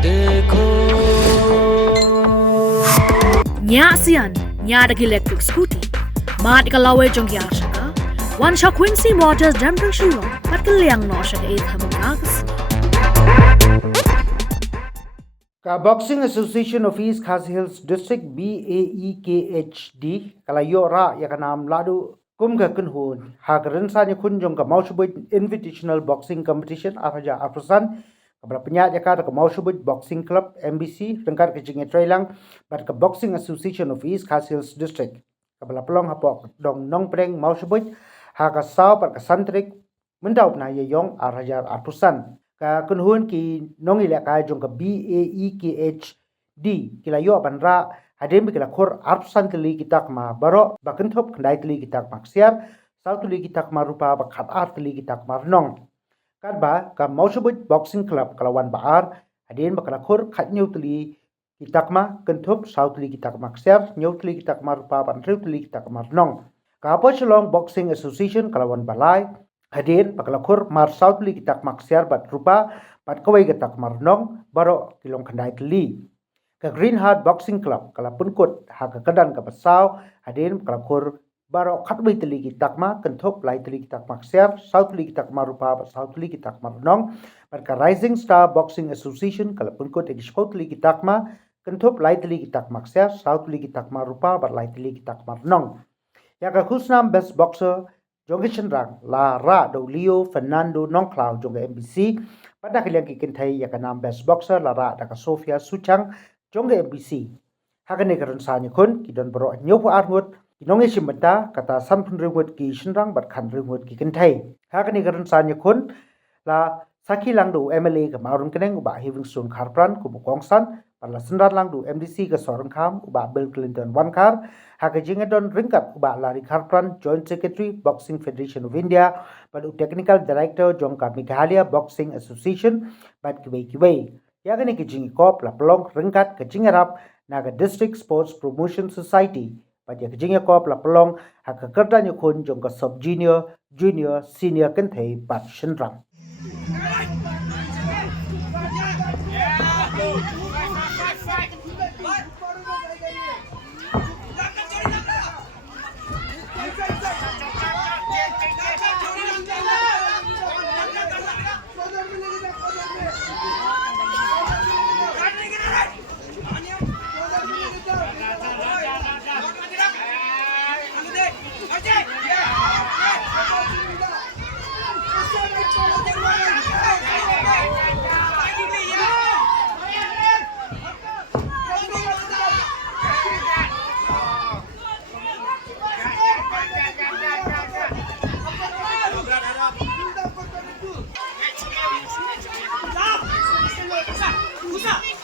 nya sian nya de electric scooty mat ka lawe jong ya shaka one shot Quincy Motors Damping Shiro pat ka liang no shaka e thamukas Ka Boxing Association of East Khas Hills District BAEKHD kala yora yakanam ladu kum ka kunhun hakaran sa nya kun jong ka Maushubit Invitational Boxing Competition araja aprosan kabla penya jakar ka Maushubit Boxing Club MBC rengkar ke jinge trailang bat ka Boxing Association of East Khas Hills District kabla pelong hapok dong nong preng Maushubit haka saw par ka santrik mendaup na yong araja aprosan ka kunhun ki nong ile ka jong ka BAEKHD kila yo banra hadem kila khor arpsan tli kitak ma baro bakin thop khandai tli kitak maksiar south tli kitak ma rupa ba khat art tli kitak mar nong kadba ka Maushubit Boxing Club kalawan baar hadem ba kala khor khat nyau tli kitak ma kenthop south tli kitak maksiar nyau tli kitak ma rupa ban tli kitak mar nong ka Pochelong Boxing Association kalawan balai hadir bakalakhur mar south li kitak maksiar bat rupa bat kawai kitak marnong baro kilong khandai tli ka Green Heart Boxing Club kala punkut haka kadan ka basaw hadir bakalakhur baro khatbai tli kitak ma kenthop lai tli kitak maksiar south li kitak marupa bat south li kitak marnong bat ka Rising Star Boxing Association kala punkut eksport li kitak ma kenthop lai tli kitak maksiar south li kitak marupa bat lai tli kitak marnong ya ka khusnam best boxer Jongishan Rang La Ra Do Leo Fernando Nong Cloud Jonga MBC pada kalian kikin thai ya kanam best boxer La Ra da ka Sofia Suchang Jonga MBC hakane karon sanya kun kidon bro nyopu arngut kinonge simenta kata sampun ringut ki shinrang bat khan ringut kikin thai hakane karon sanya kun la Saki Langdu MLA ka Marun Keneng uba Hiving Sun Kharpran ku Bukongsan parla Sendrat Langdu MDC ka Soran Kham uba Bill Clinton Wankar haka jingadon ringkat uba Lari Kharpran Joint Secretary Boxing Federation of India padu Technical Director Jongka Meghalaya Boxing Association bat kiwei yagani ki jingi kop la pelong ringkat ka jingarap naga District Sports Promotion Society pat ya jingi kop la pelong haka kerda nyukun jongka sub junior senior kenthai pat shinrang Usa!